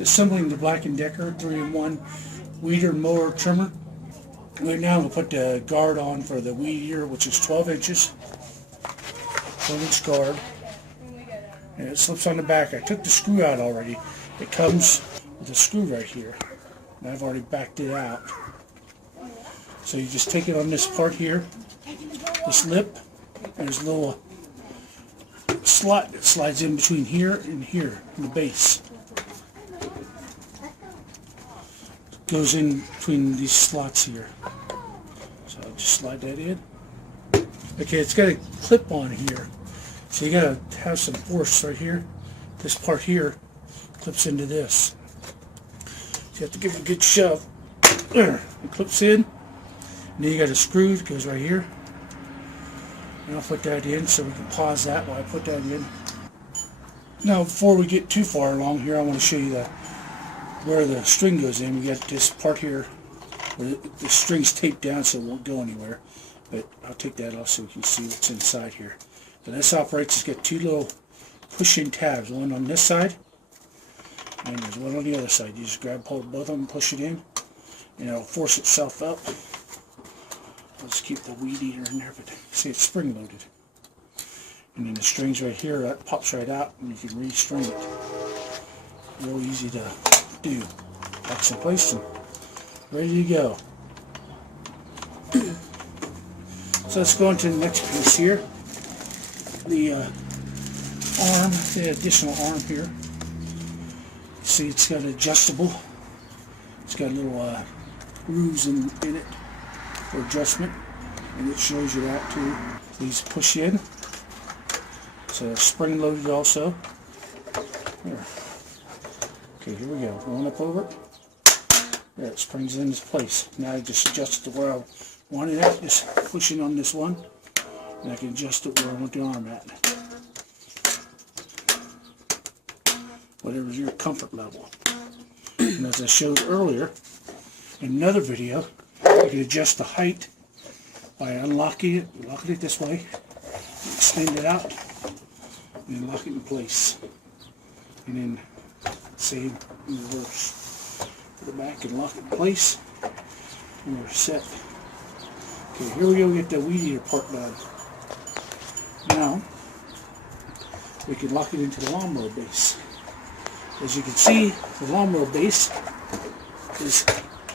assembling the Black & Decker 3-in-1 weeder mower trimmer. Right now we'll put the guard on for the weed eater, which is 12 inches. 12-inch guard. And it slips on the back. I took the screw out already. It comes with a screw right here. And I've already backed it out. So you just take it on this part here, this lip, and there's a little slot that slides in between here and here, in the base. Goes in between these slots here. So I'll just slide that in. Okay, it's got a clip on here. So you gotta have some force right here. This part here clips into this. So you have to give it a good shove. There, it clips in. And then you got a screw that goes right here. And I'll put that in so we can pause that while I put that in. Now before we get too far along here, I want to show you where the string goes in. We got this part here where the string's taped down so it won't go anywhere. But I'll take that off so we can see what's inside here. So this operates, it's got two little push-in tabs, one on this side and there's one on the other side. You just grab hold of both of them and push it in and it'll force itself up. Let's keep the weed eater in there, but see, it's spring loaded. And then the string's right here, that pops right out and you can restring it. Real easy to do. Locks in place and ready to go. So let's go into the next piece here. The arm, the additional arm here. See, it's got adjustable. It's got little grooves in it for adjustment, and it shows you that too. These push in. So spring loaded also. Here. Okay, here we go. Going up over it. There, it springs into place. Now I just adjust it to where I want it at. Just pushing on this one, and I can adjust it where I want the arm at. Whatever's your comfort level. And as I showed earlier in another video, you can adjust the height by unlocking it, locking it this way, extend it out, and then lock it in place. And then same in reverse. Put it back and lock it in place, and we're set. Okay, here we go, get the weed eater part done. Now, we can lock it into the lawnmower base. As you can see, the lawnmower base is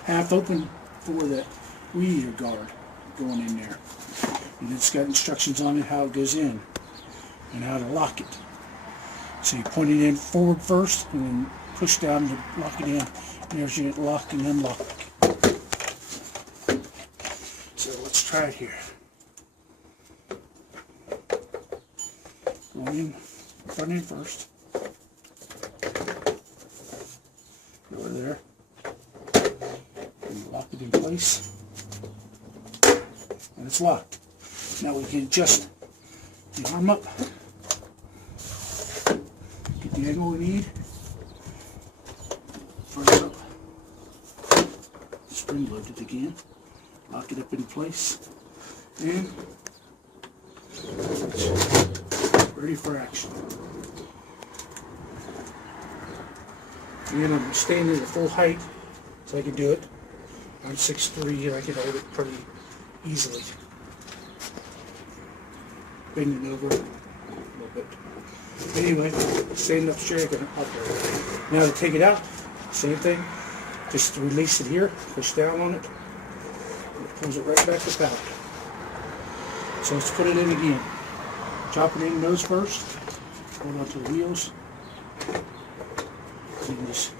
half open for the weed eater guard going in there. And it's got instructions on it how it goes in and how to lock it. So you point it in forward first and then push down to lock it in. And there's your lock and unlock. So let's try it here. Going in, front end first. Over there. And lock it in place. And it's locked. Now we can adjust the arm up. Get the angle we need. Front up. Spring loaded again. Lock it up in place. And ready for action. Again, I'm standing at full height, so I can do it. I'm 6'3", and I can hold it pretty easily. Bending over a little bit. Anyway, standing up straight, I can operate. Now to take it out, same thing. Just release it here, push down on it, and it pulls it right back up out. So let's put it in again. Chop it in nose first, hold onto the wheels. And just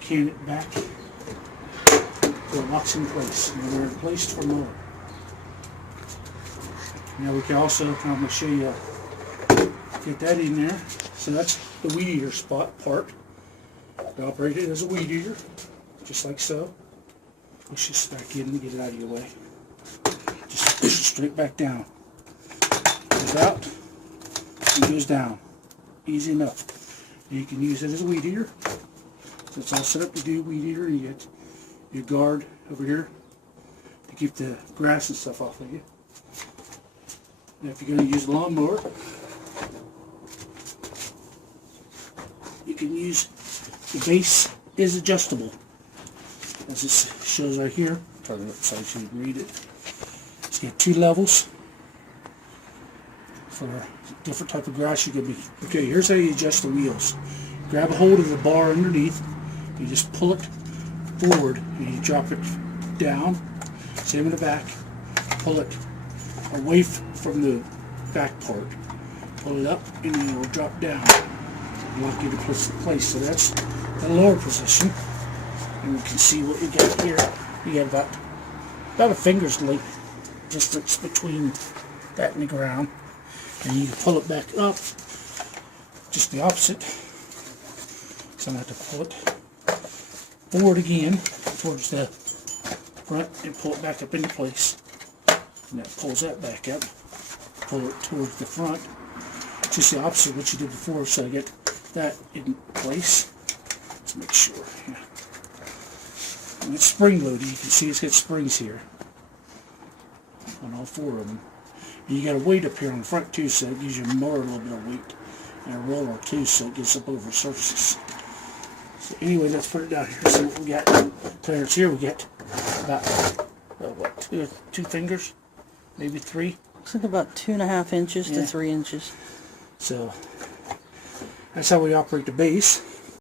can it back so it locks in place. Now we're in place for mower. Now we can also, I'm going to show you, get that in there. So that's the weed eater spot part. We operate it as a weed eater, just like so. Push this back in and get it out of your way. Just push it straight back down. Goes out and goes down. Easy enough. You can use it as a weed eater. So it's all set up to do weed eater, and you get your guard over here to keep the grass and stuff off of you. And if you're going to use a lawnmower, you can use The base is adjustable, as this shows right here. Turn it upside so you can read it. It's got 2 levels for different type of grass you can be. Okay, here's how you adjust the wheels. Grab a hold of the bar underneath. You just pull it forward and you drop it down. Same in the back. Pull it away from the back part. Pull it up and then it will drop down. Lock you to place. So that's the lower position. And you can see what you got here. You got about a finger's length distance between that and the ground. And you can pull it back up, just the opposite. So I'm going to have to pull it forward again, towards the front, and pull it back up into place. And that pulls that back up. Pull it towards the front. Just the opposite of what you did before, so I get that in place. Let's make sure. Yeah. And it's spring loaded. You can see it's got springs here on all 4 of them. And you got a weight up here on the front too, so it gives your mower a little bit of weight, and a roller too, so it gets up over surfaces. So anyway, let's put it down here. See what we got. Clearance here. We get about what, two fingers, maybe 3. Looks like about 2.5 inches to 3 inches. So that's how we operate the base.